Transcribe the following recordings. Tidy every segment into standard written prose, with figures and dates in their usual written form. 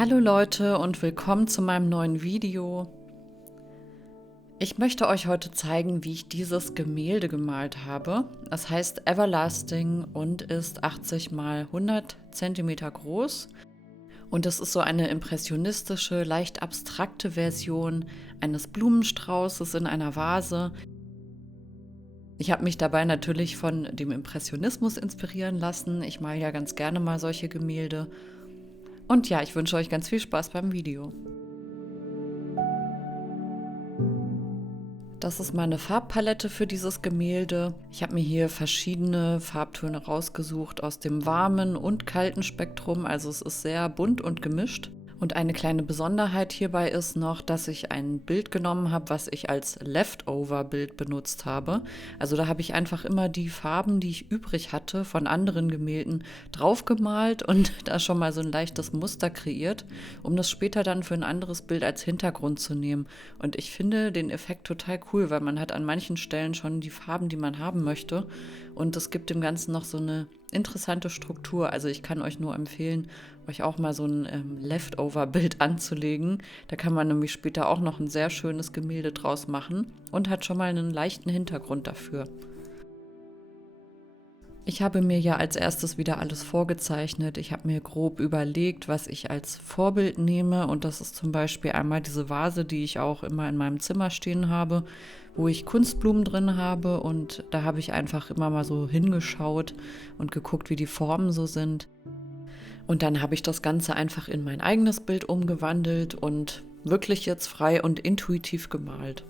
Hallo Leute und willkommen zu meinem neuen Video. Ich möchte euch heute zeigen, wie ich dieses Gemälde gemalt habe. Es heißt Everlasting und ist 80 mal 100 Zentimeter groß. Und es ist so eine impressionistische, leicht abstrakte Version eines Blumenstraußes in einer Vase. Ich habe mich dabei natürlich von dem Impressionismus inspirieren lassen. Ich male ja ganz gerne mal solche Gemälde. Und ja, ich wünsche euch ganz viel Spaß beim Video. Das ist meine Farbpalette für dieses Gemälde. Ich habe mir hier verschiedene Farbtöne rausgesucht aus dem warmen und kalten Spektrum. Also es ist sehr bunt und gemischt. Und eine kleine Besonderheit hierbei ist noch, dass ich ein Bild genommen habe, was ich als Leftover-Bild benutzt habe. Also da habe ich einfach immer die Farben, die ich übrig hatte, von anderen Gemälden draufgemalt und da schon mal so ein leichtes Muster kreiert, um das später dann für ein anderes Bild als Hintergrund zu nehmen. Und ich finde den Effekt total cool, weil man hat an manchen Stellen schon die Farben, die man haben möchte. Und es gibt dem Ganzen noch so eine interessante Struktur. Also ich kann euch nur empfehlen, euch auch mal so ein Leftover-Bild anzulegen. Da kann man nämlich später auch noch ein sehr schönes Gemälde draus machen und hat schon mal einen leichten Hintergrund dafür. Ich habe mir ja als erstes wieder alles vorgezeichnet. Ich habe mir grob überlegt, was ich als Vorbild nehme. Und das ist zum Beispiel einmal diese Vase, die ich auch immer in meinem Zimmer stehen habe, wo ich Kunstblumen drin habe. Und da habe ich einfach immer mal so hingeschaut und geguckt, wie die Formen so sind. Und dann habe ich das Ganze einfach in mein eigenes Bild umgewandelt und wirklich jetzt frei und intuitiv gemalt.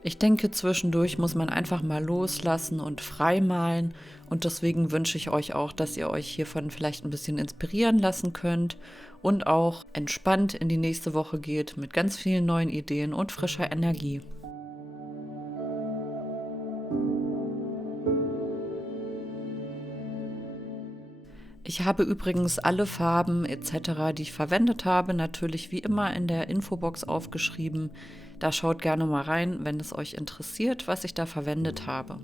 Ich denke, zwischendurch muss man einfach mal loslassen und frei malen. Und deswegen wünsche ich euch auch, dass ihr euch hiervon vielleicht ein bisschen inspirieren lassen könnt und auch entspannt in die nächste Woche geht mit ganz vielen neuen Ideen und frischer Energie. Ich habe übrigens alle Farben etc., die ich verwendet habe, natürlich wie immer in der Infobox aufgeschrieben. Da schaut gerne mal rein, wenn es euch interessiert, was ich da verwendet habe.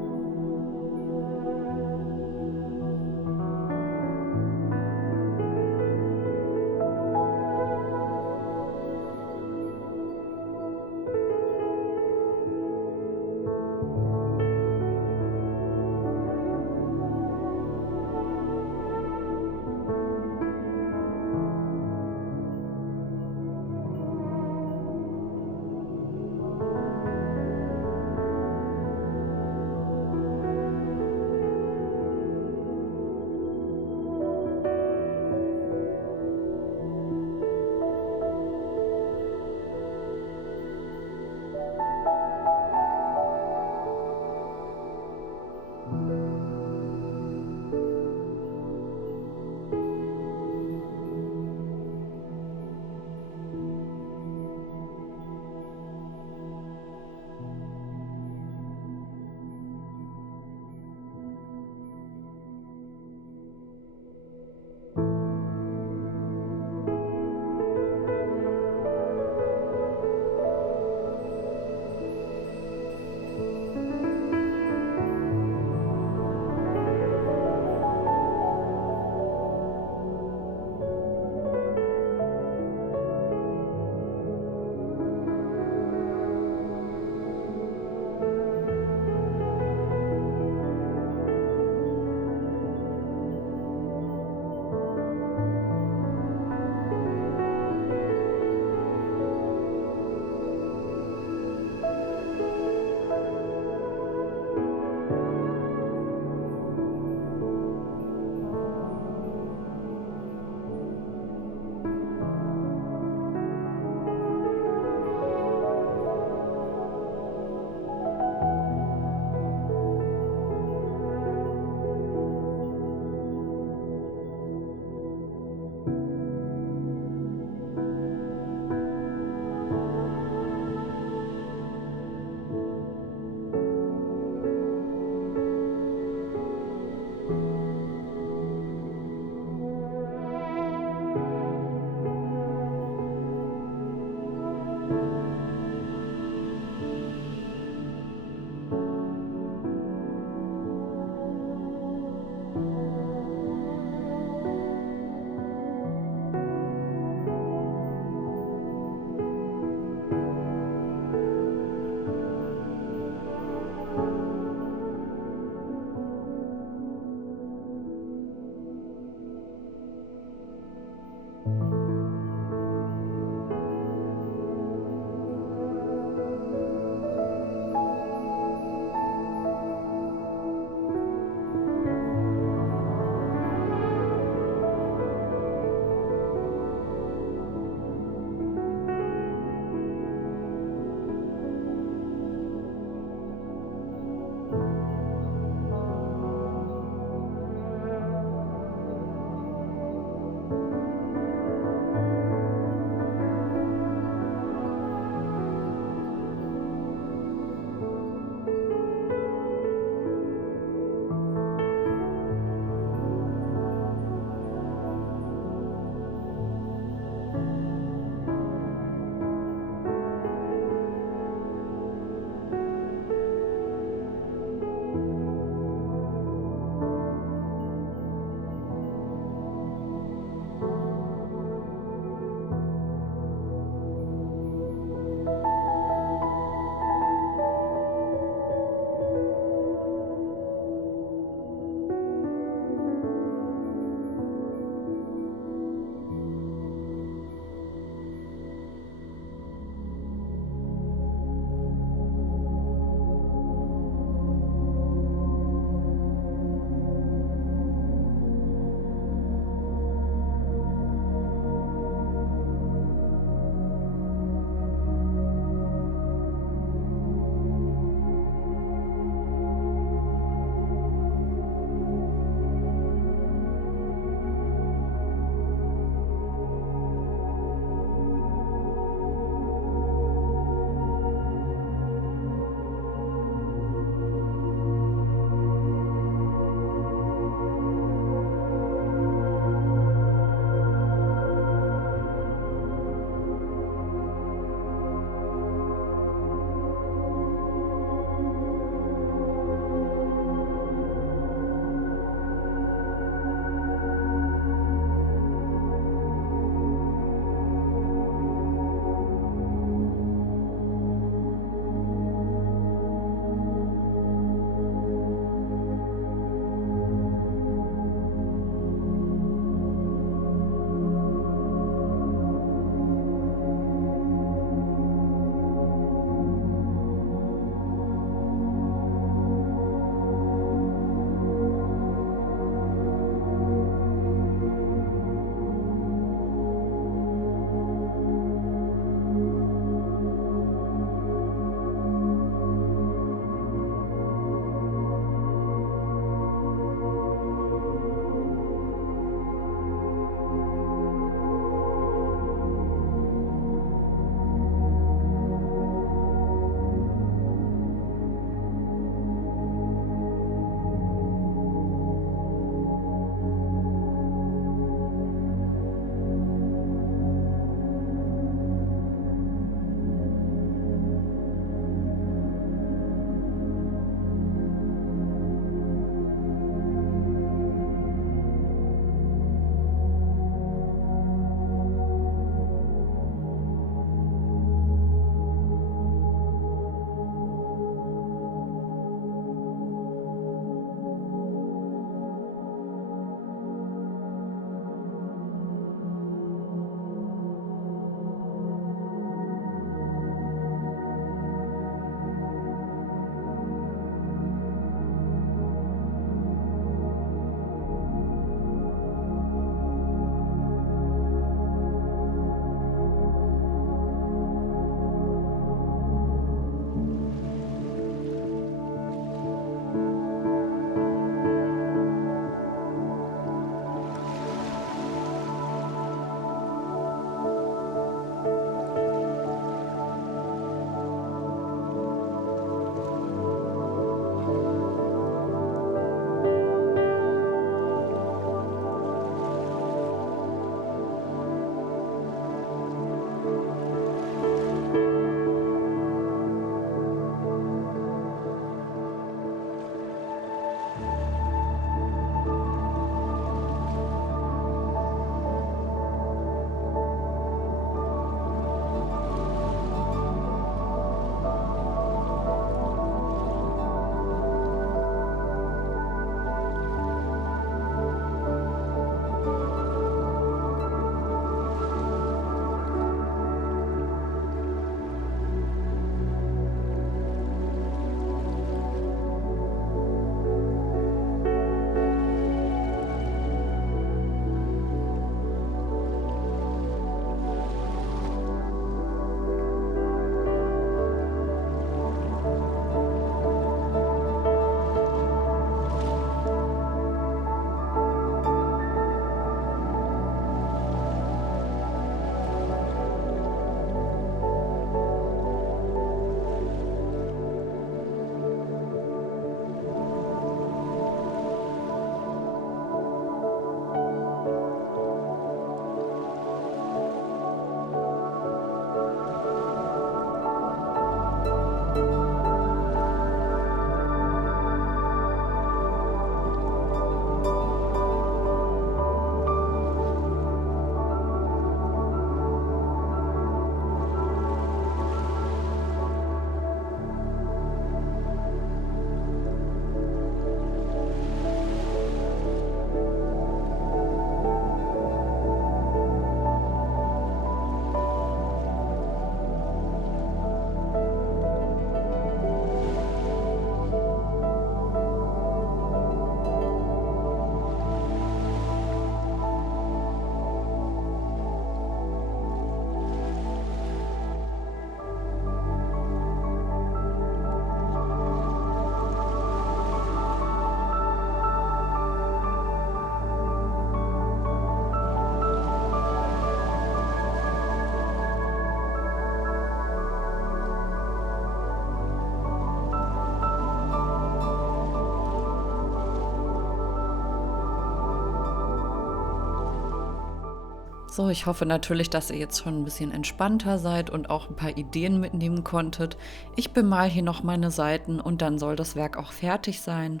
So, ich hoffe natürlich, dass ihr jetzt schon ein bisschen entspannter seid und auch ein paar Ideen mitnehmen konntet. Ich bemal hier noch meine Seiten und dann soll das Werk auch fertig sein.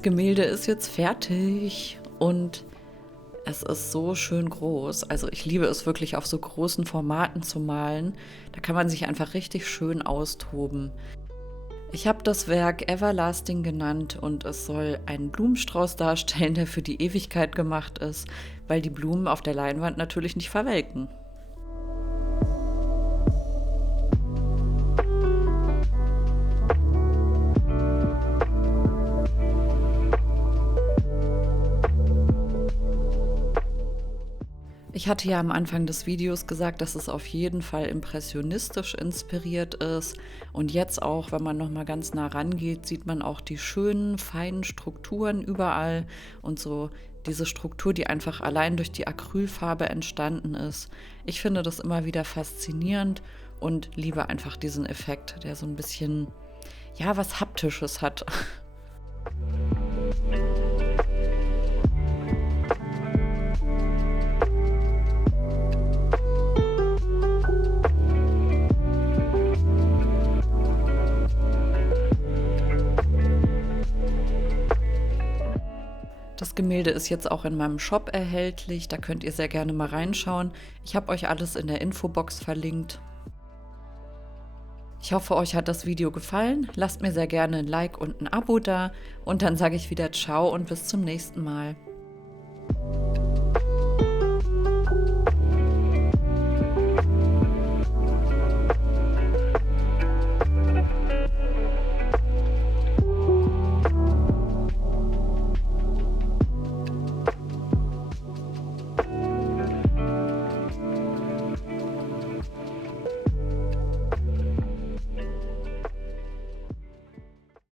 Das Gemälde ist jetzt fertig und es ist so schön groß. Also ich liebe es wirklich auf so großen Formaten zu malen. Da kann man sich einfach richtig schön austoben. Ich habe das Werk Everlasting genannt und es soll einen Blumenstrauß darstellen, der für die Ewigkeit gemacht ist, weil die Blumen auf der Leinwand natürlich nicht verwelken. Ich hatte ja am Anfang des Videos gesagt, dass es auf jeden Fall impressionistisch inspiriert ist. Und jetzt auch, wenn man noch mal ganz nah rangeht, sieht man auch die schönen, feinen Strukturen überall und so diese Struktur, die einfach allein durch die Acrylfarbe entstanden ist. Ich finde das immer wieder faszinierend und liebe einfach diesen Effekt, der so ein bisschen, ja, was Haptisches hat. Das Gemälde ist jetzt auch in meinem Shop erhältlich, da könnt ihr sehr gerne mal reinschauen. Ich habe euch alles in der Infobox verlinkt. Ich hoffe, euch hat das Video gefallen. Lasst mir sehr gerne ein Like und ein Abo da und dann sage ich wieder ciao und bis zum nächsten Mal.